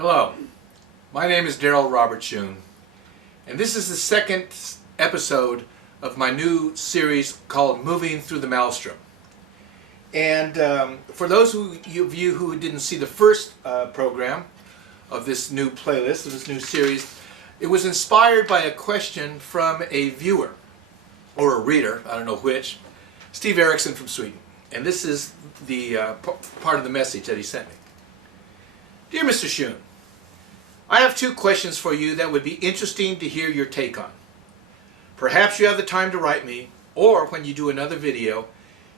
Hello, my name is Darrell Robert Shune, and this is the second episode of my new series called Moving Through the Maelstrom. And for those of you who didn't see the first program of this new playlist, of this new series, it was inspired by a question from a viewer, or a reader, I don't know which, Steve Erickson from Sweden. And this is the part of the message that he sent me. Dear Mr. Shune, I have two questions for you that would be interesting to hear your take on. Perhaps you have the time to write me, or when you do another video,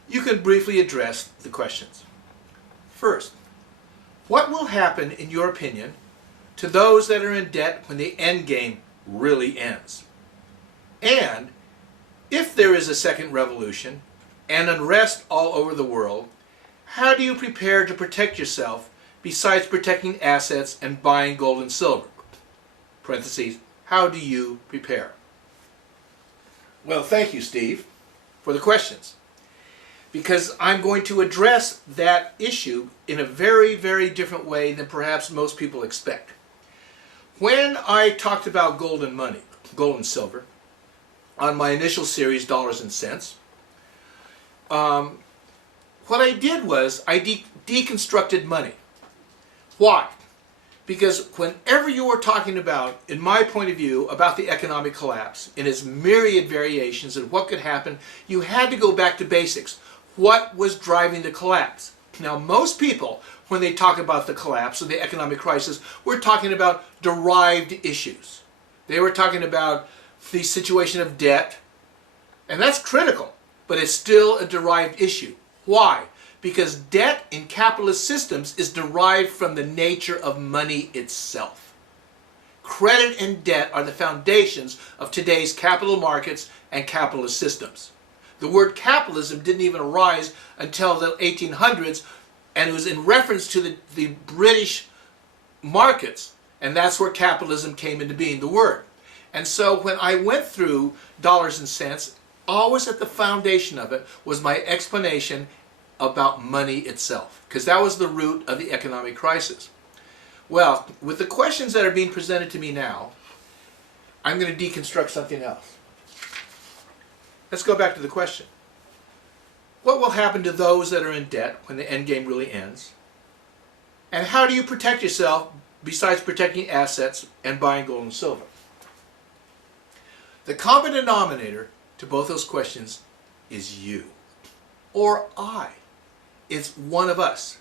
you can briefly address the questions. First, what will happen, in your opinion, to those that are in debt when the end game really ends? And if there is a second revolution and unrest all over the world, how do you prepare to protect yourself besides protecting assets and buying gold and silver? Parentheses, how do you prepare? Well, thank you, Steve, for the questions, because I'm going to address that issue in a very, very different way than perhaps most people expect. When I talked about gold and money, gold and silver, on my initial series, Dollars and Cents, what I did was I deconstructed money. Why? Because whenever you are talking about, in my point of view, about the economic collapse in its myriad variations and what could happen, you had to go back to basics. What was driving the collapse? Now, most people, when they talk about the collapse or the economic crisis, we're talking about derived issues. They were talking about the situation of debt, and that's critical, but it's still a derived issue. Why? Because debt in capitalist systems is derived from the nature of money itself. Credit and debt are the foundations of today's capital markets and capitalist systems. The word capitalism didn't even arise until the 1800s, and it was in reference to the British markets, and that's where capitalism came into being, the word. And so when I went through Dollars and Cents, always at the foundation of it was my explanation about money itself, because that was the root of the economic crisis. Well, with the questions that are being presented to me now, I'm going to deconstruct something else. Let's go back to the question. What will happen to those that are in debt when the end game really ends? And how do you protect yourself besides protecting assets and buying gold and silver? The common denominator to both those questions is you, or I. It's one of us.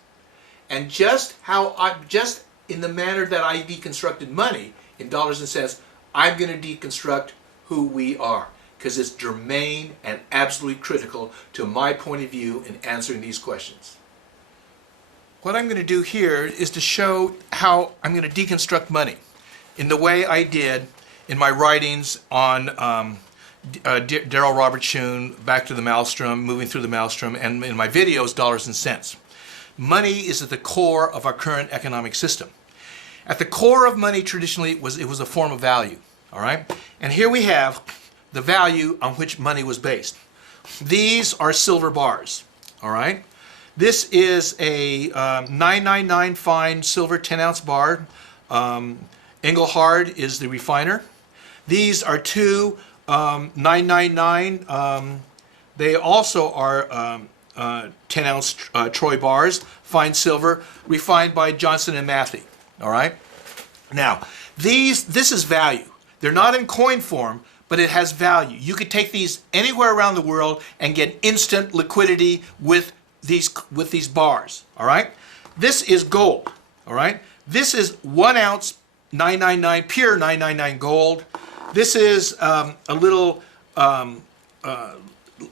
And just in the manner that I deconstructed money in Dollars and Cents, I'm going to deconstruct who we are, because it's germane and absolutely critical to my point of view in answering these questions. What I'm going to do here is to show how I'm going to deconstruct money in the way I did in my writings on Darrell Robert Shune, Back to the Maelstrom, Moving Through the Maelstrom, and in my videos, Dollars and Cents. Money is at the core of our current economic system. At the core of money traditionally it was a form of value, all right? And here we have the value on which money was based. These are silver bars, all right? This is a 999 fine silver 10-ounce bar. Engelhard is the refiner. These are two 999. They also are 10-ounce Troy bars, fine silver, refined by Johnson and Matthey. All right. Now, this is value. They're not in coin form, but it has value. You could take these anywhere around the world and get instant liquidity with these bars. All right. This is gold. All right. This is 1 ounce 999 pure 999 gold. This is a little.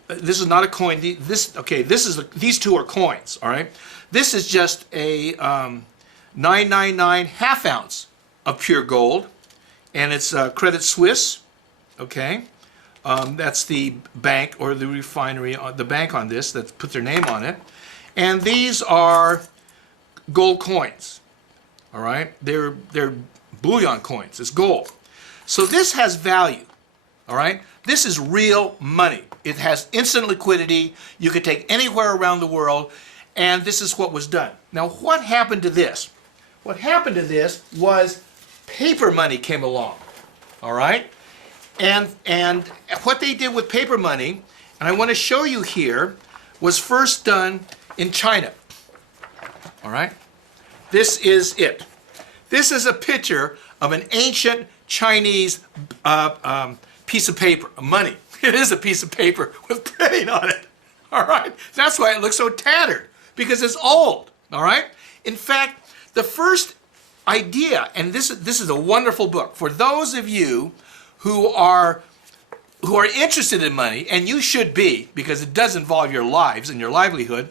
This is not a coin. These two are coins. All right. This is just a 999 half ounce of pure gold, and it's Credit Suisse. Okay, that's the bank or the refinery, the bank on this that put their name on it, and these are gold coins. All right, they're bullion coins. It's gold. So this has value, all right? This is real money. It has instant liquidity. You could take anywhere around the world, and this is what was done. Now, what happened to this? what happened to this was paper money came along, all right? And what they did with paper money, and I want to show you here, was first done in China, all right? This is it. This is a picture of an ancient Chinese piece of paper, money. It is a piece of paper with printing on it, all right? That's why it looks so tattered, because it's old, all right? In fact, the first idea, and this is a wonderful book for those of you who are interested in money, and you should be, because it does involve your lives and your livelihood.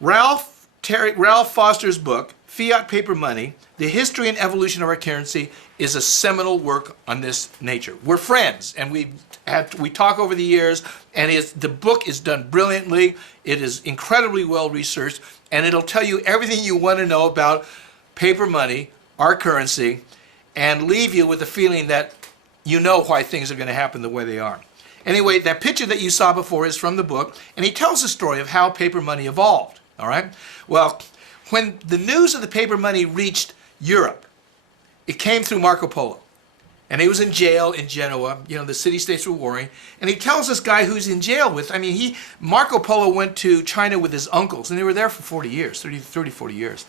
Ralph Foster's book, Fiat Paper Money, The History and Evolution of Our Currency, is a seminal work on this nature. We're friends, and we talk over the years, and the book is done brilliantly. It is incredibly well researched, and it'll tell you everything you want to know about paper money, our currency, and leave you with the feeling that you know why things are going to happen the way they are. Anyway, that picture that you saw before is from the book, and he tells the story of how paper money evolved, all right? Well, when the news of the paper money reached Europe, it came through Marco Polo. And he was in jail in Genoa. You know, the city-states were warring. And he tells this guy who's in jail with, Marco Polo went to China with his uncles, and they were there for 40 years, 30, 40 years.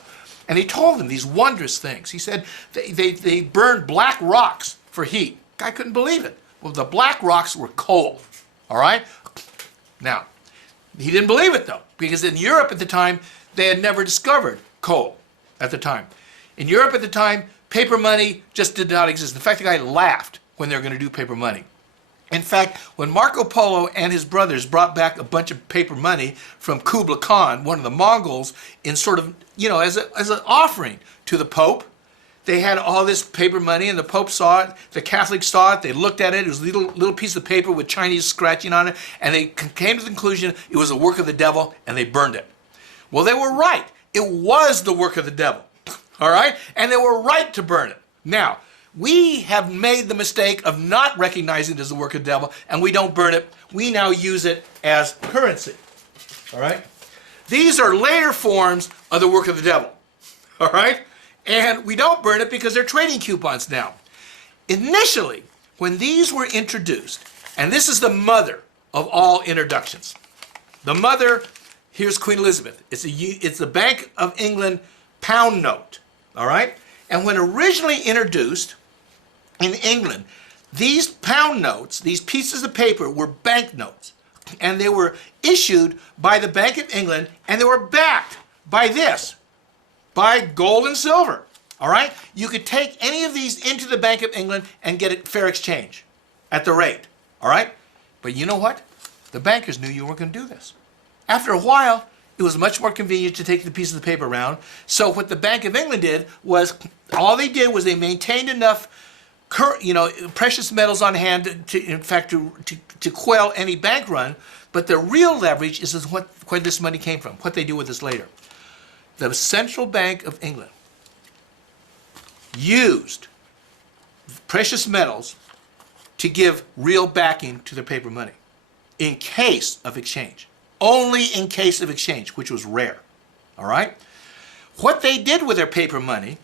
And he told them these wondrous things. He said they burned black rocks for heat. Guy couldn't believe it. Well, the black rocks were coal, all right? Now, he didn't believe it, though, because in Europe at the time, they had never discovered coal at the time. In Europe at the time, paper money just did not exist. In fact, the guy laughed when they were going to do paper money. In fact, when Marco Polo and his brothers brought back a bunch of paper money from Kublai Khan, one of the Mongols, in sort of, as an offering to the Pope, they had all this paper money, and the Pope saw it, the Catholics saw it, they looked at it, it was a little piece of paper with Chinese scratching on it, and they came to the conclusion it was the work of the devil, and they burned it. Well, they were right. It was the work of the devil, all right? And they were right to burn it. Now, we have made the mistake of not recognizing it as the work of the devil, and we don't burn it. We now use it as currency, all right? These are later forms of the work of the devil, all right? And we don't burn it because they're trading coupons now. Initially, when these were introduced, and this is the mother of all introductions. The mother, here's Queen Elizabeth. It's the Bank of England pound note, all right? And when originally introduced in England, these pound notes, these pieces of paper, were banknotes. And they were issued by the Bank of England, and they were backed by this, by gold and silver, all right? You could take any of these into the Bank of England and get a fair exchange at the rate, all right? But you know what? The bankers knew you weren't going to do this. After a while, it was much more convenient to take the pieces of paper around. So what the Bank of England did was, all they did was they maintained enough precious metals on hand to quell any bank run, but the real leverage is where this money came from, what they do with this later. The Central Bank of England used precious metals to give real backing to their paper money in case of exchange. Only in case of exchange, which was rare, all right? What they did with their paper money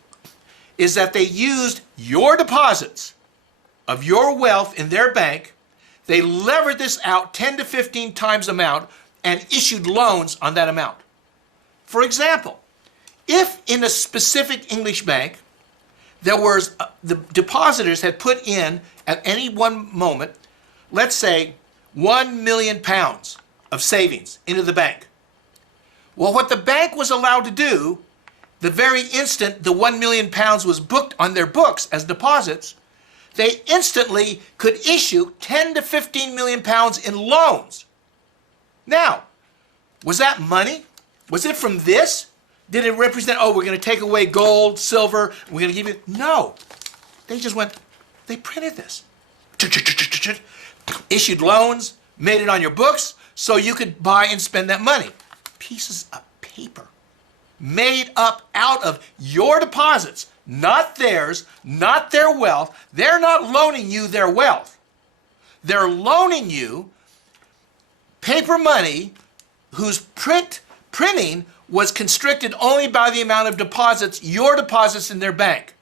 is that they used your deposits of your wealth in their bank, they levered this out 10 to 15 times amount and issued loans on that amount. For example, if in a specific English bank, there was, the depositors had put in at any one moment, let's say, £1 million of savings into the bank. Well, what the bank was allowed to do, the very instant the £1 million was booked on their books as deposits, they instantly could issue 10 to 15 million pounds in loans. Now, was that money? Was it from this? Did it represent, we're going to take away gold, silver, we're going to give you... No. They just went, they printed this. Issued loans, made it on your books, so you could buy and spend that money. Pieces of paper made up out of your deposits, not theirs, not their wealth. They're not loaning you their wealth. They're loaning you paper money whose printing was constricted only by the amount of deposits, your deposits in their bank.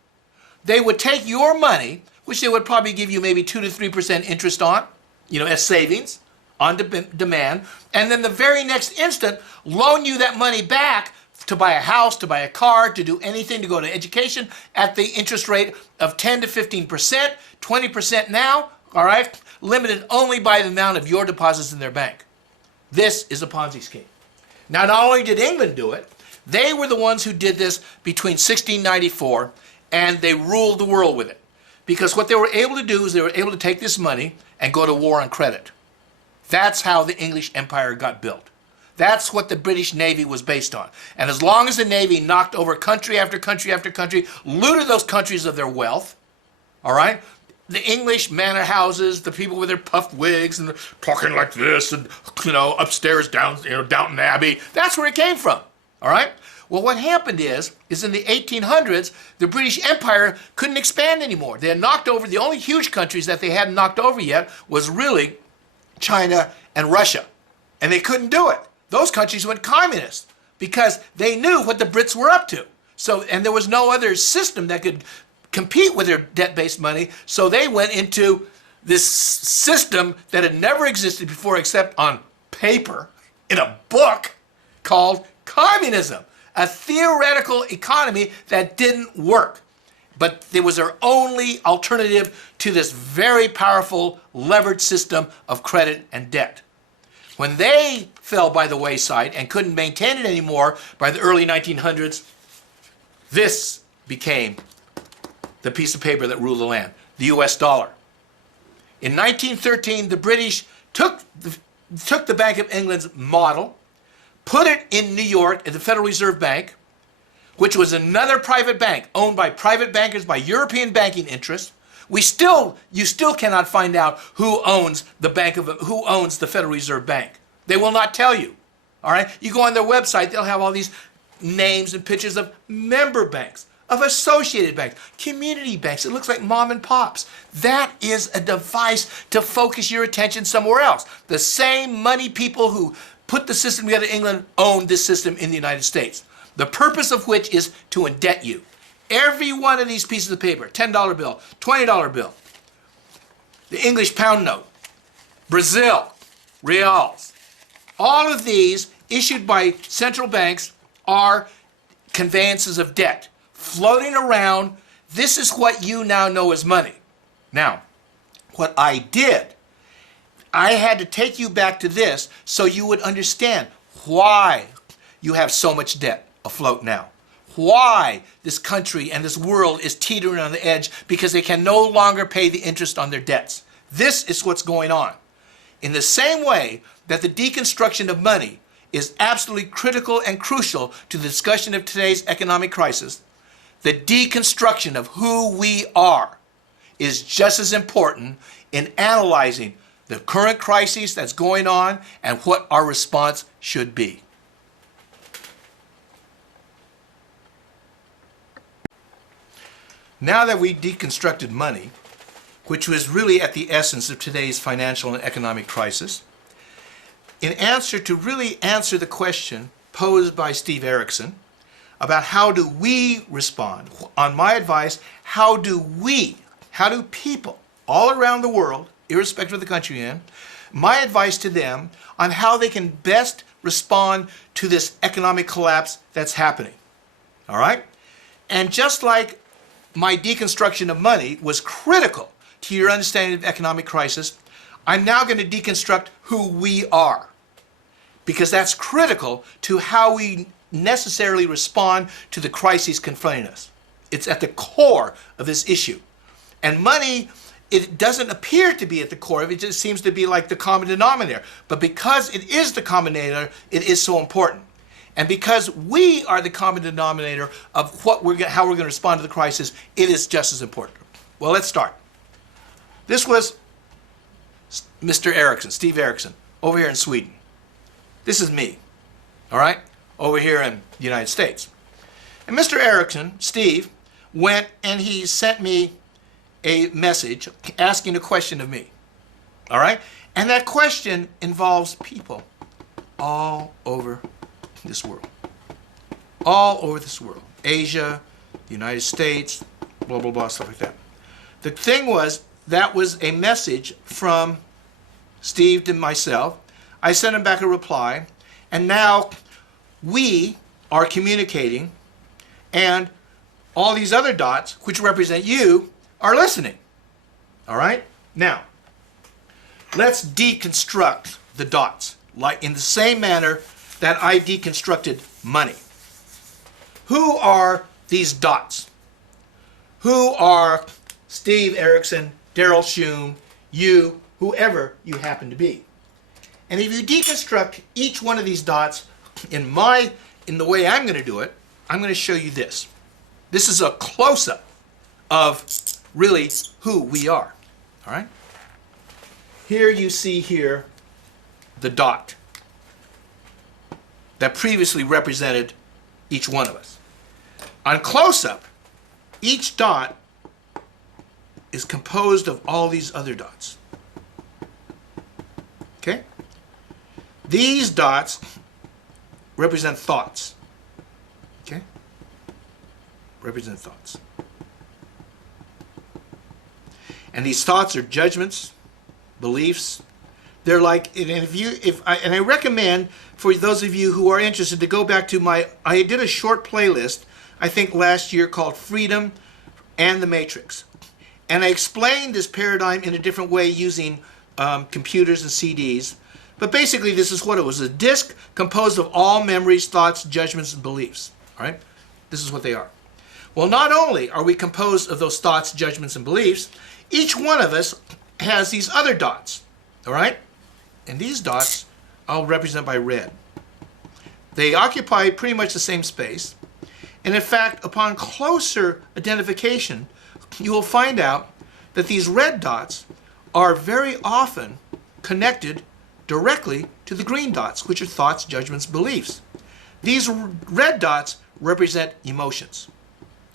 They would take your money, which they would probably give you maybe 2 to 3% interest on, as savings on demand, and then the very next instant loan you that money back to buy a house, to buy a car, to do anything, to go to education at the interest rate of 10 to 15%, 20% now, all right, limited only by the amount of your deposits in their bank. This is a Ponzi scheme. Now, not only did England do it, they were the ones who did this between 1694, and they ruled the world with it. Because what they were able to do is they were able to take this money and go to war on credit. That's how the English Empire got built. That's what the British Navy was based on. And as long as the Navy knocked over country after country after country, looted those countries of their wealth, all right, the English manor houses, the people with their puffed wigs and talking like this, and upstairs down, Downton Abbey, that's where it came from, all right? Well, what happened is in the 1800s, the British Empire couldn't expand anymore. They had knocked over, the only huge countries that they hadn't knocked over yet was really China and Russia. And they couldn't do it. Those countries went communist because they knew what the Brits were up to. And there was no other system that could compete with their debt-based money, so they went into this system that had never existed before except on paper, in a book, called communism, a theoretical economy that didn't work. But it was their only alternative to this very powerful levered system of credit and debt. When they fell by the wayside and couldn't maintain it anymore by the early 1900s, this became the piece of paper that ruled the land, the US dollar. In 1913, the British took the Bank of England's model, put it in New York at the Federal Reserve Bank, which was another private bank owned by private bankers, by European banking interests. You still cannot find out who owns the Federal Reserve Bank. They will not tell you. All right? You go on their website, they'll have all these names and pictures of member banks, of associated banks, community banks. It looks like mom and pops. That is a device to focus your attention somewhere else. The same money people who put the system together in England own this system in the United States. The purpose of which is to indebt you. Every one of these pieces of paper, $10 bill, $20 bill, the English pound note, Brazil, reals, all of these issued by central banks are conveyances of debt floating around. This is what you now know as money. Now, what I did, I had to take you back to this so you would understand why you have so much debt afloat now. Why this country and this world is teetering on the edge, because they can no longer pay the interest on their debts. This is what's going on. In the same way that the deconstruction of money is absolutely critical and crucial to the discussion of today's economic crisis, the deconstruction of who we are is just as important in analyzing the current crisis that's going on and what our response should be. Now that we deconstructed money, which was really at the essence of today's financial and economic crisis, in answer to really answer the question posed by Steve Erickson about how do we respond, on my advice, how do people all around the world, irrespective of the country you're in, my advice to them on how they can best respond to this economic collapse that's happening. All right? And just like my deconstruction of money was critical to your understanding of economic crisis, I'm now going to deconstruct who we are, because that's critical to how we necessarily respond to the crises confronting us. It's at the core of this issue. And money, it doesn't appear to be at the core of it, it just seems to be like the common denominator. But because it is the common denominator, it is so important. And because we are the common denominator of how we're going to respond to the crisis, it is just as important. Well, let's start. This was Mr. Erickson, Steve Erickson, over here in Sweden. This is me, all right, over here in the United States. And Mr. Erickson, Steve, went and he sent me a message asking a question of me, all right? And that question involves people all over this world. all over this world. Asia, the United States, blah, blah, blah, stuff like that. The thing was, that was a message from Steve to myself. I sent him back a reply, and now we are communicating, and all these other dots, which represent you, are listening. All right? Now, let's deconstruct the dots, like in the same manner that I deconstructed money. Who are these dots? Who are Steve Erickson, Daryl Shum, you, whoever you happen to be? And if you deconstruct each one of these dots in the way I'm going to do it, I'm going to show you this. This is a close-up of really who we are. All right? Here you see here the dot that previously represented each one of us. On close-up, each dot is composed of all these other dots. Okay? These dots represent thoughts. Okay? Represent thoughts. And these thoughts are judgments, beliefs. They're like, and I recommend for those of you who are interested to go back to I did a short playlist, I think last year, called Freedom and the Matrix. And I explained this paradigm in a different way using computers and CDs. But basically, this is what it was: a disk composed of all memories, thoughts, judgments, and beliefs. All right? This is what they are. Well, not only are we composed of those thoughts, judgments, and beliefs, each one of us has these other dots. All right? And these dots I'll represent by red. They occupy pretty much the same space. And in fact, upon closer identification, you will find out that these red dots are very often connected directly to the green dots, which are thoughts, judgments, beliefs. These red dots represent emotions,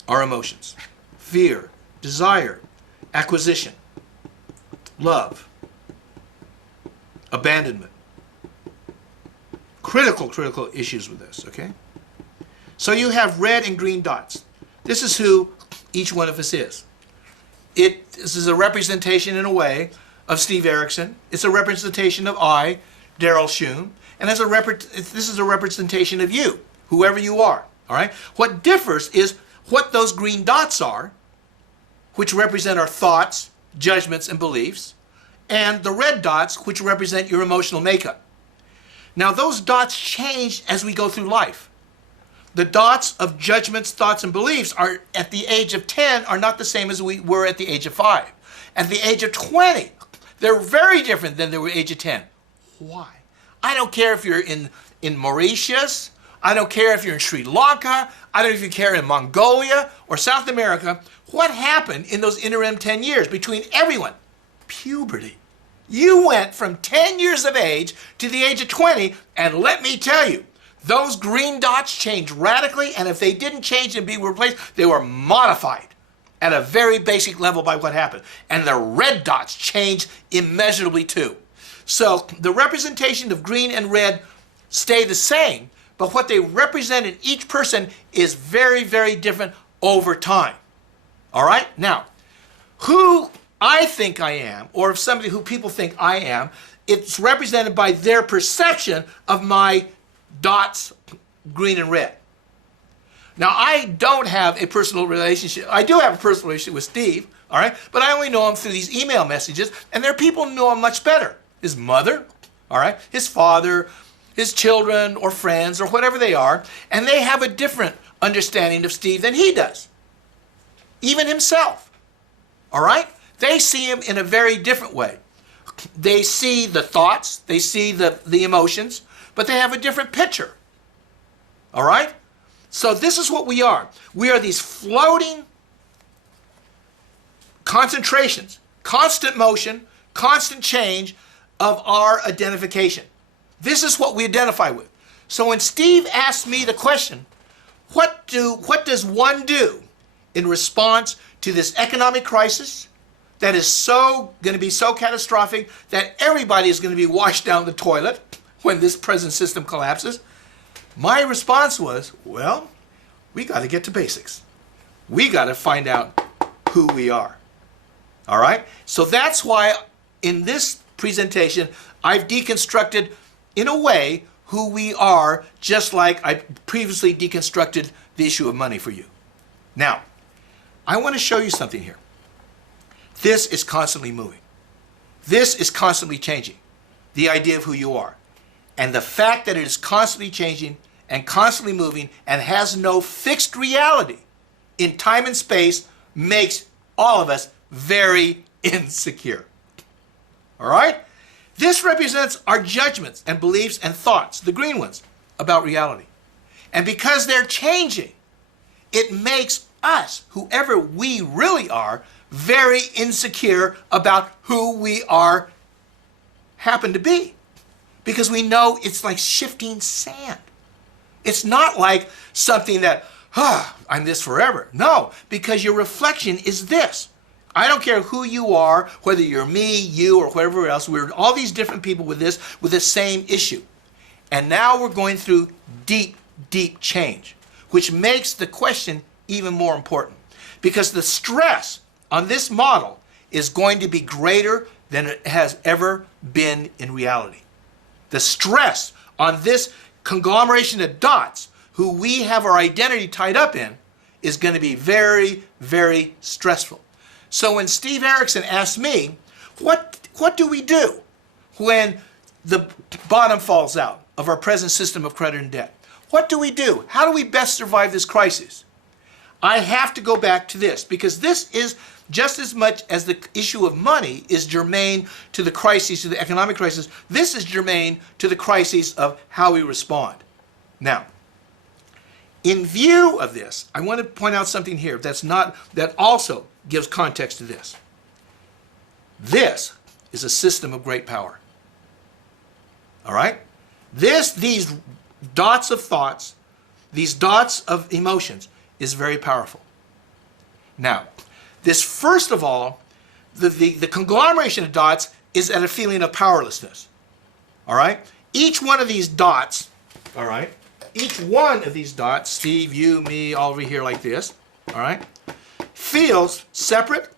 our emotions: fear, desire, acquisition, love, abandonment. Critical issues with this, okay? So you have red and green dots. This is who each one of us is. This is a representation, in a way, of Steve Erickson. It's a representation of I, Daryl Shum. And this is a representation of you, whoever you are. All right? What differs is what those green dots are, which represent our thoughts, judgments, and beliefs, and the red dots, which represent your emotional makeup. Now, those dots change as we go through life. The dots of judgments, thoughts, and beliefs are at the age of 10 are not the same as we were at the age of 5. At the age of 20, they're very different than they were at the age of 10. Why? I don't care if you're in Mauritius. I don't care if you're in Sri Lanka. I don't even care in Mongolia or South America. What happened in those interim 10 years between everyone? Puberty. You went from 10 years of age to the age of 20, and let me tell you, those green dots changed radically, and if they didn't change and be replaced, they were modified at a very basic level by what happened. And the red dots changed immeasurably too. So the representation of green and red stay the same, but what they represent in each person is very, very different over time. All right? Now, who I think I am, or if somebody who people think I am, it's represented by their perception of my dots, green and red. Now, I don't have a personal relationship. I do have a personal relationship with Steve, all right? But I only know him through these email messages, and there are people who know him much better. His mother, all right? His father, his children, or friends, or whatever they are, and they have a different understanding of Steve than he does. Even himself, all right? They see him in a very different way. They see the thoughts, they see the emotions, but they have a different picture. All right? So this is what we are. We are these floating concentrations, constant motion, constant change of our identification. This is what we identify with. So when Steve asked me the question, what does one do in response to this economic crisis that is going to be so catastrophic that everybody is going to be washed down the toilet when this present system collapses? My response was, well, we got to get to basics. We got to find out who we are. All right? So that's why in this presentation, I've deconstructed, in a way, who we are, just like I previously deconstructed the issue of money for you. Now, I want to show you something here. This is constantly moving. This is constantly changing, the idea of who you are. And the fact that it is constantly changing and constantly moving and has no fixed reality in time and space makes all of us very insecure. All right? This represents our judgments and beliefs and thoughts, the green ones, about reality. And because they're changing, it makes us, whoever we really are, very insecure about who we happen to be. Because we know it's like shifting sand. It's not like something that, I'm this forever. No, because your reflection is this. I don't care who you are, whether you're me, you, or whatever else. We're all these different people with the same issue. And now we're going through deep, deep change, which makes the question even more important. Because the stress on this model is going to be greater than it has ever been in reality. The stress on this conglomeration of dots, who we have our identity tied up in, is going to be very, very stressful. So when Steve Erickson asked me, what do we do when the bottom falls out of our present system of credit and debt? What do we do? How do we best survive this crisis? I have to go back to this, because this is just as much as the issue of money is germane to the crisis, to the economic crisis. This is germane to the crisis of how we respond. Now, in view of this, I want to point out something here that also gives context to this. This is a system of great power. All right? These dots of thoughts, these dots of emotions, is very powerful. Now, this, first of all, the conglomeration of dots is at a feeling of powerlessness. All right? Each one of these dots, all right? Each one of these dots, Steve, you, me, all over here like this, all right, feels separate,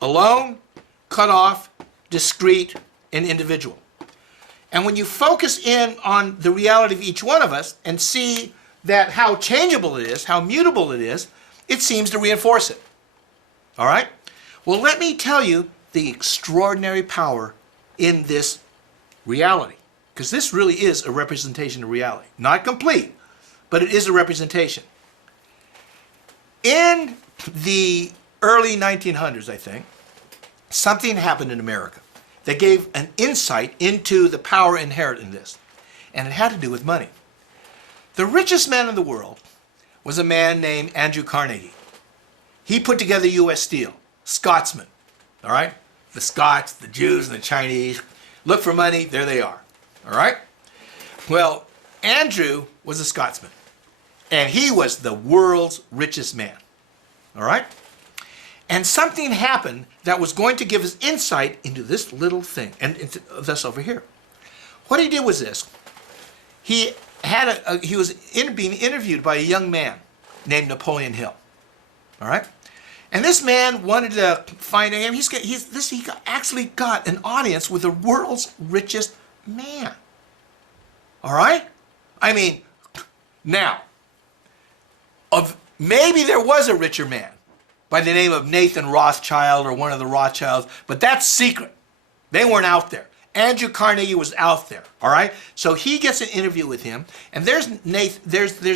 alone, cut off, discrete, and individual. And when you focus in on the reality of each one of us and see that how changeable it is, how mutable it is, it seems to reinforce it. All right? Well, let me tell you the extraordinary power in this reality. Because this really is a representation of reality. Not complete, but it is a representation. In the early 1900s, I think, something happened in America that gave an insight into the power inherent in this. And it had to do with money. The richest man in the world was a man named Andrew Carnegie. He put together U.S. Steel, Scotsman, all right? The Scots, the Jews, and the Chinese look for money, there they are, all right? Well, Andrew was a Scotsman, and he was the world's richest man, all right? And something happened that was going to give us insight into this little thing, and this over here. What he did was this. He was being interviewed by a young man named Napoleon Hill. All right, and this man wanted to find him. He actually got an audience with the world's richest man. All right, I mean, now, maybe there was a richer man by the name of Nathan Rothschild or one of the Rothschilds, but that's secret. They weren't out there. Andrew Carnegie was out there, all right? So he gets an interview with him, and there's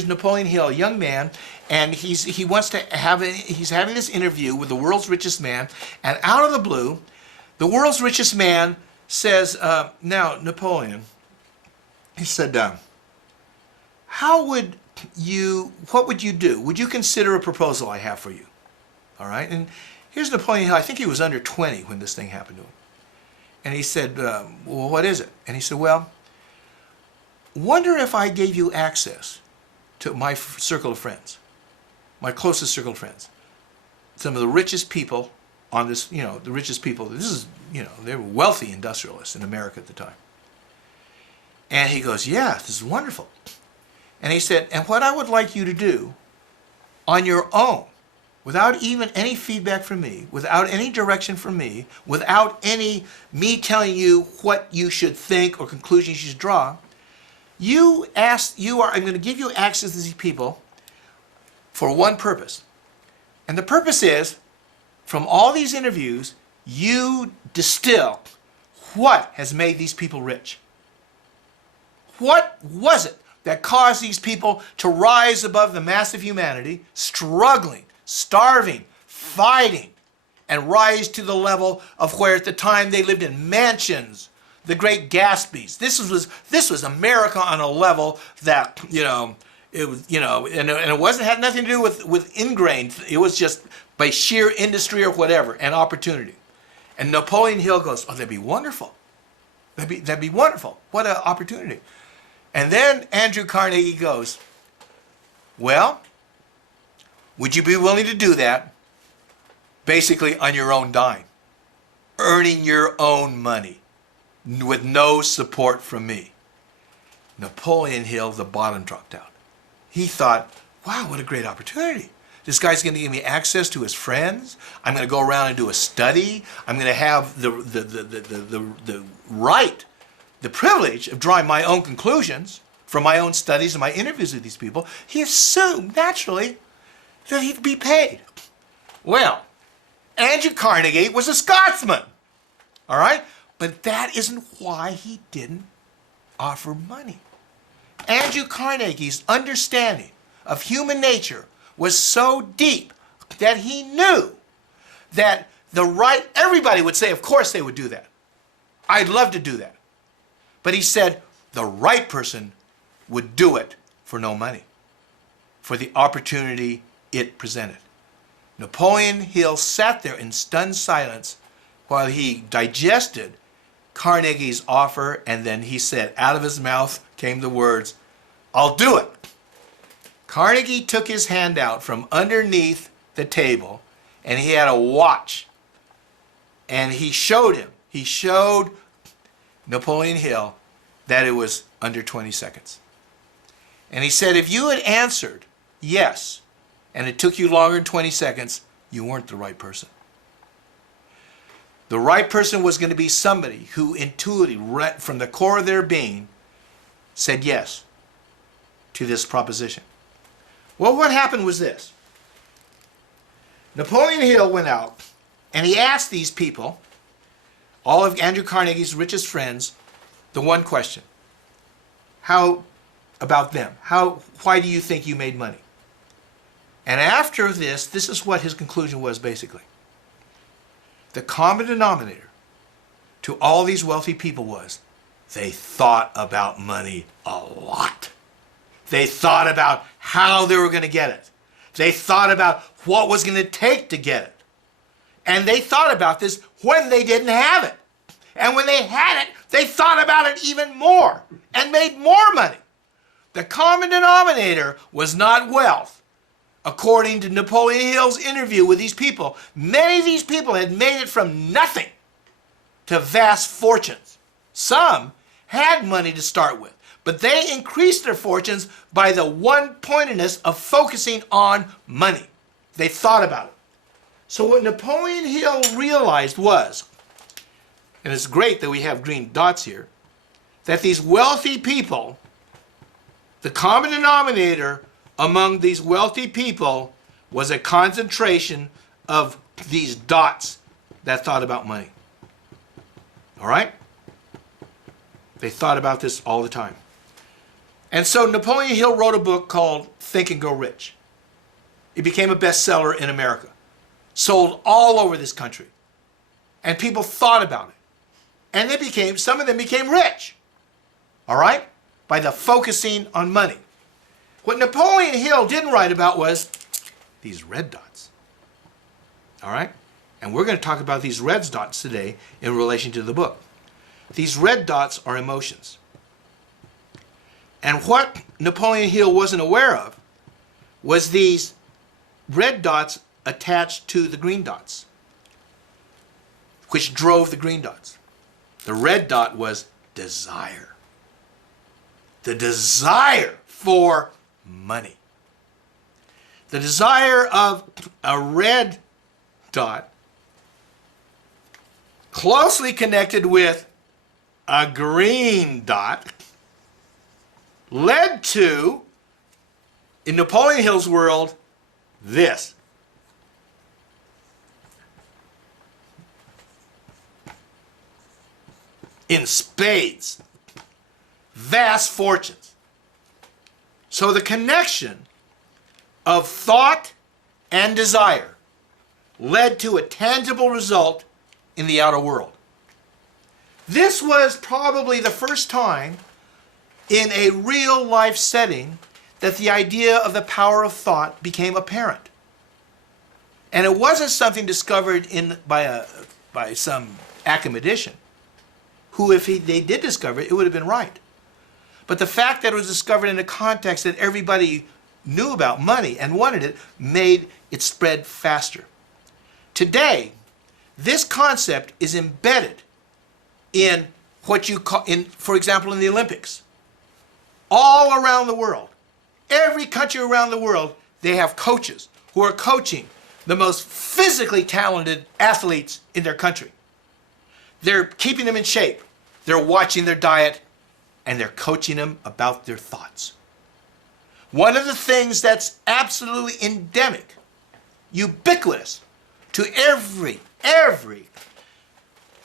Napoleon Hill, a young man, and he's having this interview with the world's richest man, and out of the blue, the world's richest man says, now, Napoleon, he said, what would you do? Would you consider a proposal I have for you? All right, and here's Napoleon Hill. I think he was under 20 when this thing happened to him. And he said, well, what is it? And he said, well, wonder if I gave you access to my circle of friends, my closest circle of friends, some of the richest people on this, the richest people. This is, they were wealthy industrialists in America at the time. And he goes, yeah, this is wonderful. And he said, and what I would like you to do on your own, without even any feedback from me, without any direction from me, without any me telling you what you should think or conclusions you should draw, I'm going to give you access to these people for one purpose. And the purpose is, from all these interviews, you distill what has made these people rich. What was it that caused these people to rise above the mass of humanity, struggling, starving, fighting, and rise to the level of where at the time they lived in mansions, the great Gatsbys. This was America on a level that, it was, and it had nothing to do with ingrained. It was just by sheer industry or whatever, and opportunity. And Napoleon Hill goes, oh, that'd be wonderful. That'd be wonderful. What an opportunity. And then Andrew Carnegie goes, well, would you be willing to do that basically on your own dime, earning your own money with no support from me? Napoleon Hill, the bottom dropped out. He thought, wow, what a great opportunity. This guy's going to give me access to his friends. I'm going to go around and do a study. I'm going to have the right, the privilege of drawing my own conclusions from my own studies and my interviews with these people. He assumed, naturally, that he'd be paid. Well, Andrew Carnegie was a Scotsman, all right? But that isn't why he didn't offer money. Andrew Carnegie's understanding of human nature was so deep that he knew that everybody would say, of course they would do that. I'd love to do that. But he said the right person would do it for no money, for the opportunity it presented. Napoleon Hill sat there in stunned silence while he digested Carnegie's offer, and then he said, out of his mouth came the words, I'll do it. Carnegie took his hand out from underneath the table, and he had a watch. And he showed Napoleon Hill that it was under 20 seconds. And he said, if you had answered yes, and it took you longer than 20 seconds, you weren't the right person. The right person was going to be somebody who intuitively, from the core of their being, said yes to this proposition. Well, what happened was this. Napoleon Hill went out and he asked these people, all of Andrew Carnegie's richest friends, the one question. How about them? Why do you think you made money? And after this is what his conclusion was basically. The common denominator to all these wealthy people was they thought about money a lot. They thought about how they were going to get it. They thought about what was going to take to get it. And they thought about this when they didn't have it. And when they had it, they thought about it even more and made more money. The common denominator was not wealth. According to Napoleon Hill's interview with these people, many of these people had made it from nothing to vast fortunes. Some had money to start with, but they increased their fortunes by the one-pointedness of focusing on money. They thought about it. So what Napoleon Hill realized was, and it's great that we have green dots here, that these wealthy people, the common denominator among these wealthy people was a concentration of these dots that thought about money. All right? They thought about this all the time. And so Napoleon Hill wrote a book called Think and Grow Rich. It became a bestseller in America. Sold all over this country. And people thought about it. And some of them became rich. All right? By the focusing on money. What Napoleon Hill didn't write about was these red dots. All right? And we're going to talk about these red dots today in relation to the book. These red dots are emotions. And what Napoleon Hill wasn't aware of was these red dots attached to the green dots, which drove the green dots. The red dot was desire. The desire for money. the desire of a red dot closely connected with a green dot led to, in Napoleon Hill's world, this. In spades. Vast fortunes. So the connection of thought and desire led to a tangible result in the outer world. This was probably the first time in a real life setting that the idea of the power of thought became apparent. And it wasn't something discovered by some academician, who, if they did discover it, it would have been right. But the fact that it was discovered in a context that everybody knew about money and wanted it made it spread faster. Today, this concept is embedded in what you call, for example, in the Olympics. All around the world, every country around the world, they have coaches who are coaching the most physically talented athletes in their country. They're keeping them in shape. They're watching their diet, and they're coaching them about their thoughts. One of the things that's absolutely endemic, ubiquitous to every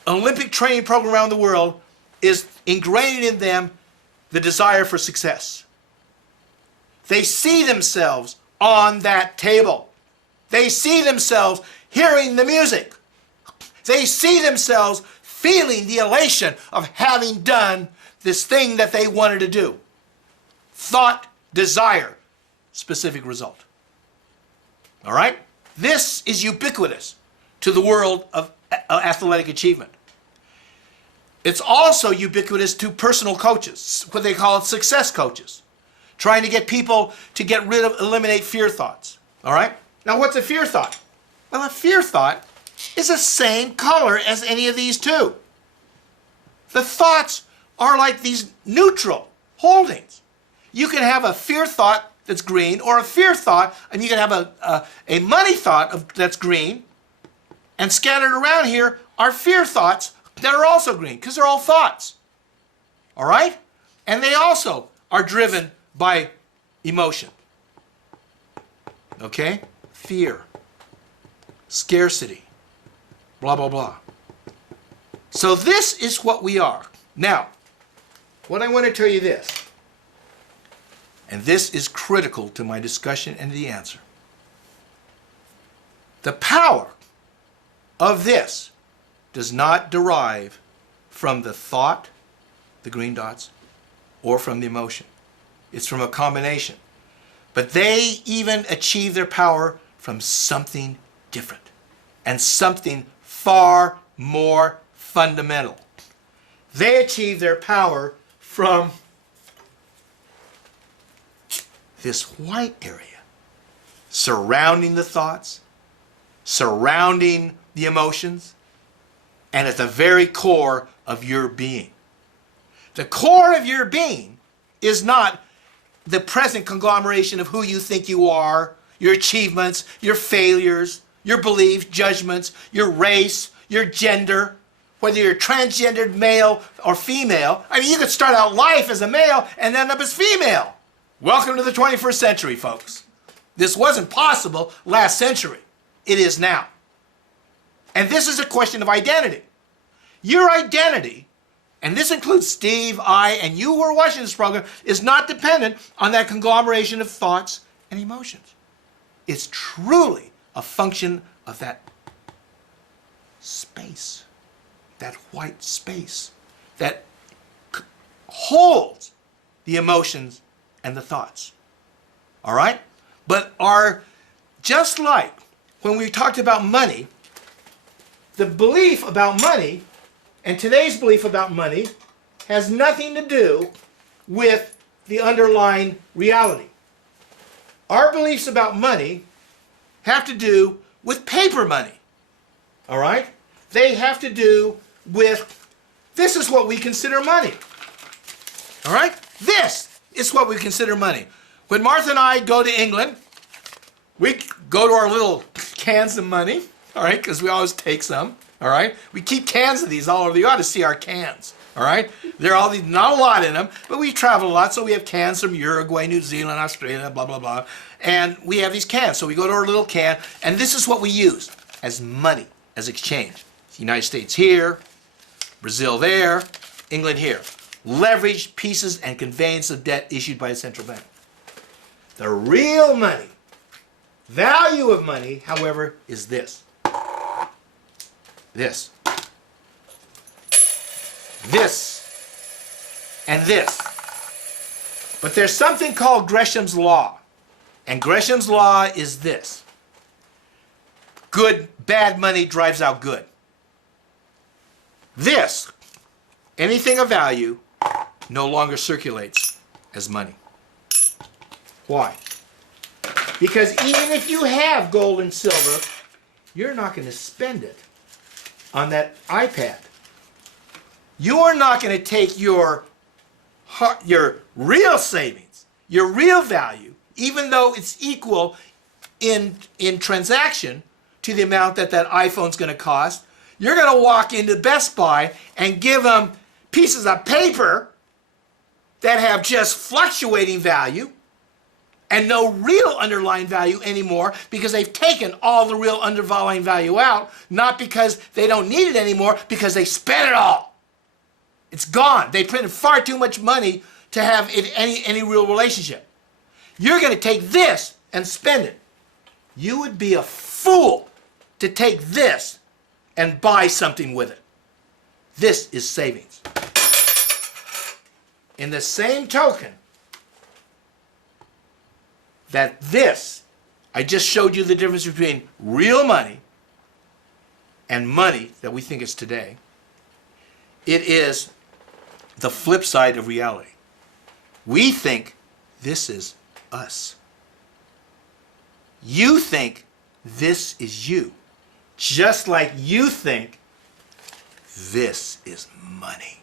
Olympic training program around the world is ingrained in them the desire for success. They see themselves on that table. They see themselves hearing the music. They see themselves feeling the elation of having done this thing that they wanted to do. Thought, desire, specific result. All right? This is ubiquitous to the world of athletic achievement. It's also ubiquitous to personal coaches, what they call success coaches, trying to get people to get rid of, eliminate fear thoughts. All right? Now, what's a fear thought? Well, a fear thought is the same color as any of these two. The thoughts are like these neutral holdings. You can have a fear thought that's green, or a fear thought, and you can have a money thought that's green, and scattered around here are fear thoughts that are also green, because they're all thoughts. All right? And they also are driven by emotion. Okay? Fear, scarcity, blah, blah, blah. So this is what we are. Now, what I want to tell you this, and this is critical to my discussion and the answer. The power of this does not derive from the thought, the green dots, or from the emotion. It's from a combination. But they even achieve their power from something different, and something far more fundamental. They achieve their power from this white area surrounding the thoughts, surrounding the emotions, and at the very core of your being. The core of your being is not the present conglomeration of who you think you are, your achievements, your failures, your beliefs, judgments, your race, your gender, whether you're transgendered male or female. I mean, you could start out life as a male and end up as female. Welcome to the 21st century, folks. This wasn't possible last century. It is now. And this is a question of identity. Your identity, and this includes Steve, I, and you who are watching this program, is not dependent on that conglomeration of thoughts and emotions. It's truly a function of that space, that white space that holds the emotions and the thoughts. All right? But are just like when we talked about money, the belief about money and today's belief about money has nothing to do with the underlying reality. Our beliefs about money have to do with paper money. All right? They have to do with, this is what we consider money. All right? This is what we consider money. When Martha and I go to England, We go to our little cans of money, all right, because we always take some, all right. We keep cans of these all over. You ought to see our cans, all right. There are all these, not a lot in them, but we travel a lot, so we have cans from Uruguay, New Zealand, Australia, blah, blah, blah. And we have these cans, so we go to our little can, and this is what we use as money, as exchange. The United States here, Brazil there, England here. Leveraged pieces and conveyance of debt issued by a central bank. The real money, value of money, however, is this. This. This. And this. But there's something called Gresham's Law. And Gresham's Law is this. Bad money drives out good. This, anything of value, no longer circulates as money. Why? Because even if you have gold and silver, you're not going to spend it on that iPad. You're not going to take your real savings, your real value, even though it's equal in transaction to the amount that iPhone's going to cost. You're going to walk into Best Buy and give them pieces of paper that have just fluctuating value and no real underlying value anymore because they've taken all the real underlying value out, not because they don't need it anymore, because they spent it all. It's gone. They printed far too much money to have any real relationship. You're going to take this and spend it. You would be a fool to take this and buy something with it. This is savings. In the same token, that this, I just showed you the difference between real money and money that we think is today. It is the flip side of reality. We think this is us. You think this is you. Just like you think this is money.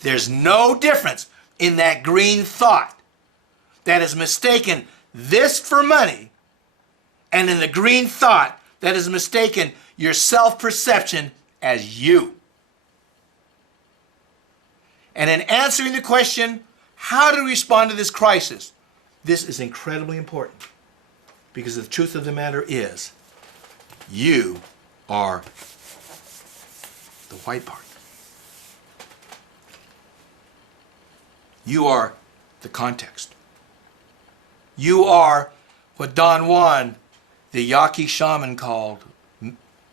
There's no difference in that green thought that is mistaken this for money and in the green thought that is mistaken your self-perception as you. And in answering the question, how to respond to this crisis, this is incredibly important because the truth of the matter is you are the white part. You are the context. You are what Don Juan, the Yaqui shaman, called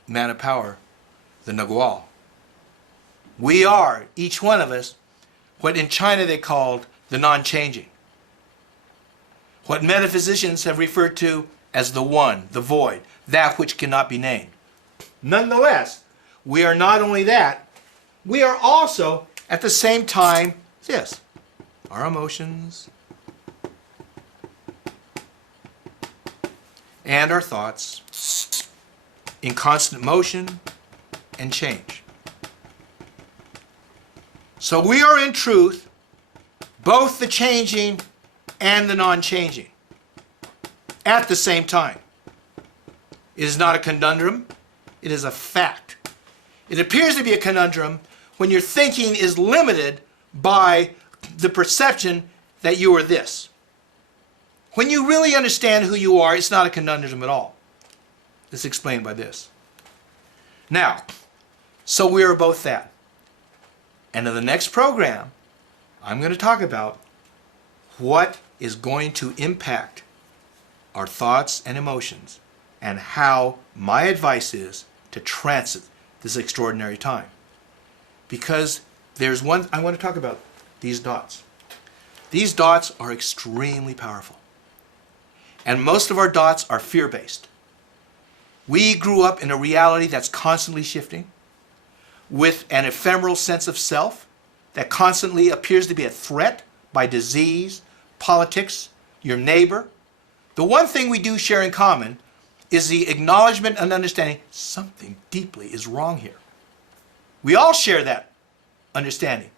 man of power, the Nagual. We are, each one of us, what in China they called the non-changing. What metaphysicians have referred to as the one, the void, that which cannot be named. Nonetheless, we are not only that, we are also, at the same time, this. Our emotions and our thoughts in constant motion and change. So we are in truth both the changing and the non-changing at the same time. It is not a conundrum, it is a fact. It appears to be a conundrum when your thinking is limited by the perception that you are this. When you really understand who you are, it's not a conundrum at all. It's explained by this. Now, so we are both that. And in the next program, I'm going to talk about what is going to impact our thoughts and emotions and how my advice is to transit this extraordinary time. Because there's one, I want to talk about these dots. These dots are extremely powerful. And most of our dots are fear-based. We grew up in a reality that's constantly shifting, with an ephemeral sense of self that constantly appears to be a threat by disease, politics, your neighbor. The one thing we do share in common is the acknowledgement and understanding something deeply is wrong here. We all share that understanding.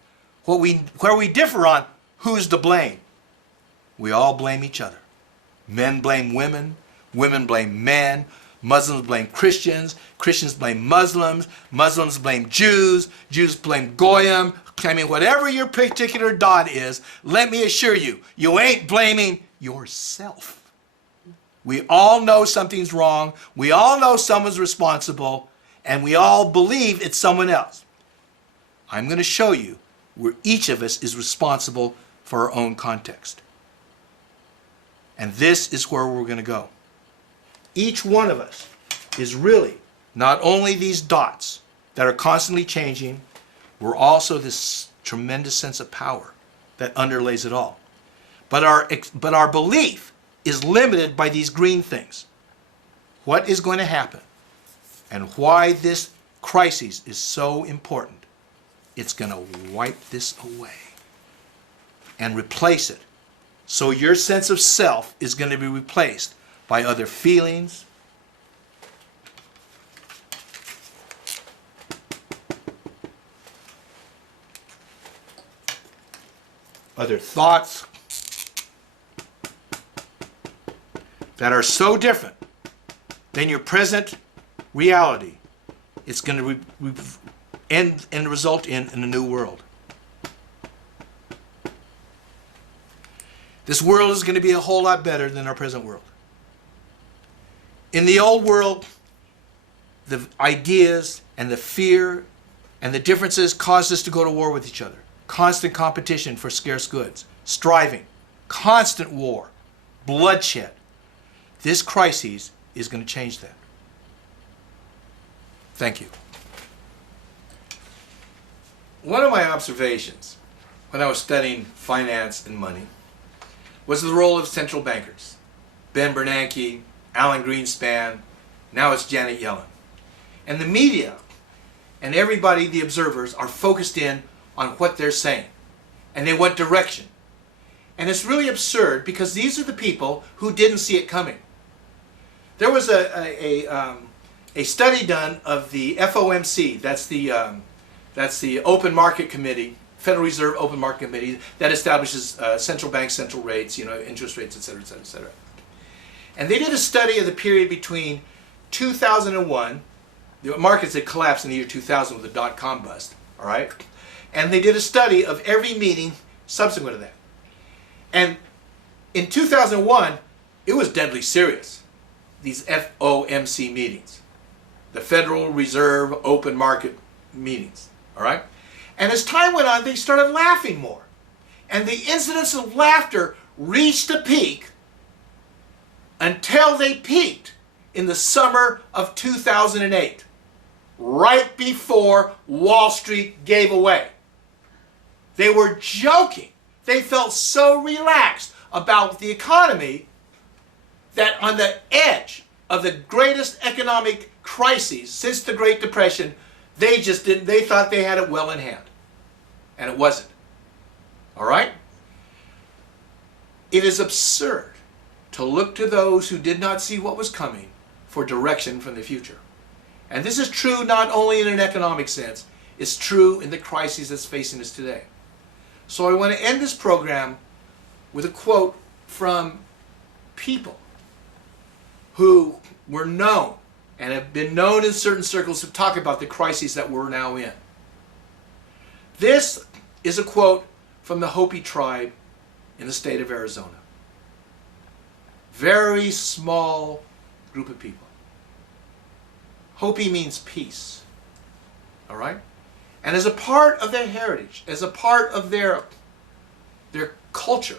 Where we differ on who's to blame, we all blame each other. Men blame women, women blame men, Muslims blame Christians, Christians blame Muslims, Muslims blame Jews, Jews blame Goyim. I mean, whatever your particular dot is, let me assure you, you ain't blaming yourself. We all know something's wrong, we all know someone's responsible, and we all believe it's someone else. I'm going to show you where each of us is responsible for our own context. And this is where we're going to go. Each one of us is really not only these dots that are constantly changing, we're also this tremendous sense of power that underlays it all. But our belief is limited by these green things. What is going to happen and why this crisis is so important? It's going to wipe this away and replace it. So your sense of self is going to be replaced by other feelings, other thoughts that are so different than your present reality. It's going to end and result in a new world. This world is going to be a whole lot better than our present world. In the old world, the ideas and the fear and the differences caused us to go to war with each other. Constant competition for scarce goods, striving, constant war, bloodshed. This crisis is going to change that. Thank you. One of my observations when I was studying finance and money was the role of central bankers. Ben Bernanke, Alan Greenspan, now it's Janet Yellen. And the media and everybody, the observers, are focused in on what they're saying. And they want direction. And it's really absurd because these are the people who didn't see it coming. There was a study done of the FOMC, that's the Open Market Committee, Federal Reserve Open Market Committee, that establishes central bank central rates, interest rates, et cetera, et cetera, et cetera. And they did a study of the period between 2001, the markets had collapsed in the year 2000 with the dot-com bust, all right? And they did a study of every meeting subsequent to that. And in 2001, it was deadly serious, these FOMC meetings, the Federal Reserve Open Market meetings, all right? And as time went on, they started laughing more. And the incidence of laughter reached a peak until they peaked in the summer of 2008, right before Wall Street gave away. They were joking. They felt so relaxed about the economy that on the edge of the greatest economic crises since the Great Depression, they thought they had it well in hand. And it wasn't. All right? It is absurd to look to those who did not see what was coming for direction from the future. And this is true not only in an economic sense, it's true in the crisis that's facing us today. So I want to end this program with a quote from people who were known and have been known in certain circles to talk about the crises that we're now in. This is a quote from the Hopey tribe in the state of Arizona. Very small group of people. Hopey means peace. All right? And as a part of their heritage, as a part of their culture,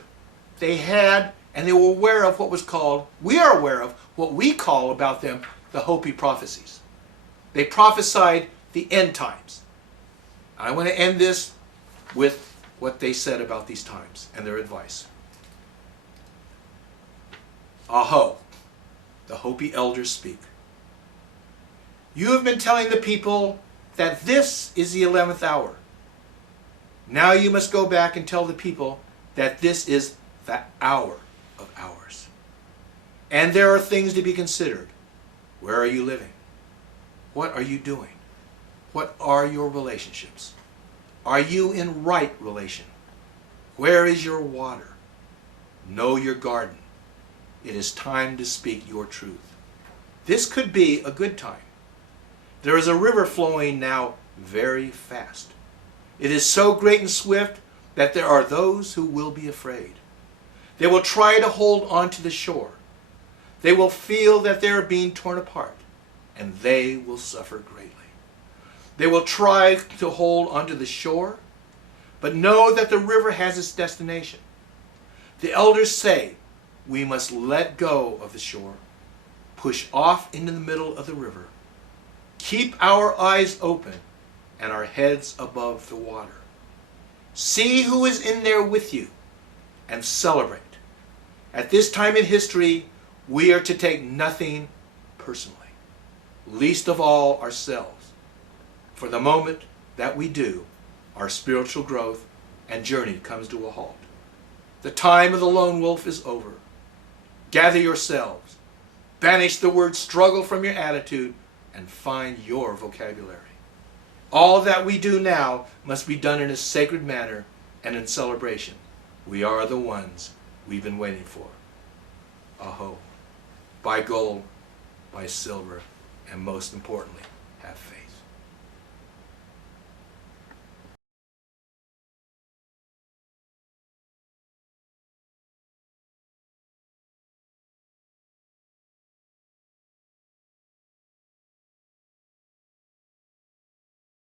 they had and they were aware of what was called, we are aware of what we call about them the Hopey prophecies. They prophesied the end times. I want to end this with what they said about these times and their advice. Aho, the Hopey elders speak. You have been telling the people that this is the 11th hour. Now you must go back and tell the people that this is the hour of hours. And there are things to be considered. Where are you living? What are you doing? What are your relationships? Are you in right relation? Where is your water? Know your garden. it is time to speak your truth. This could be a good time. There is a river flowing now very fast. It is so great and swift that there are those who will be afraid. They will try to hold on to the shore. They will feel that they are being torn apart, and they will suffer greatly. They will try to hold onto the shore, but know that the river has its destination. The elders say, we must let go of the shore, push off into the middle of the river, keep our eyes open and our heads above the water. See who is in there with you and celebrate. At this time in history, we are to take nothing personally, least of all ourselves. For the moment that we do, our spiritual growth and journey comes to a halt. The time of the lone wolf is over. Gather yourselves, banish the word struggle from your attitude, and find your vocabulary. All that we do now must be done in a sacred manner and in celebration. We are the ones we've been waiting for. Aho. Buy gold, buy silver, and most importantly, have faith.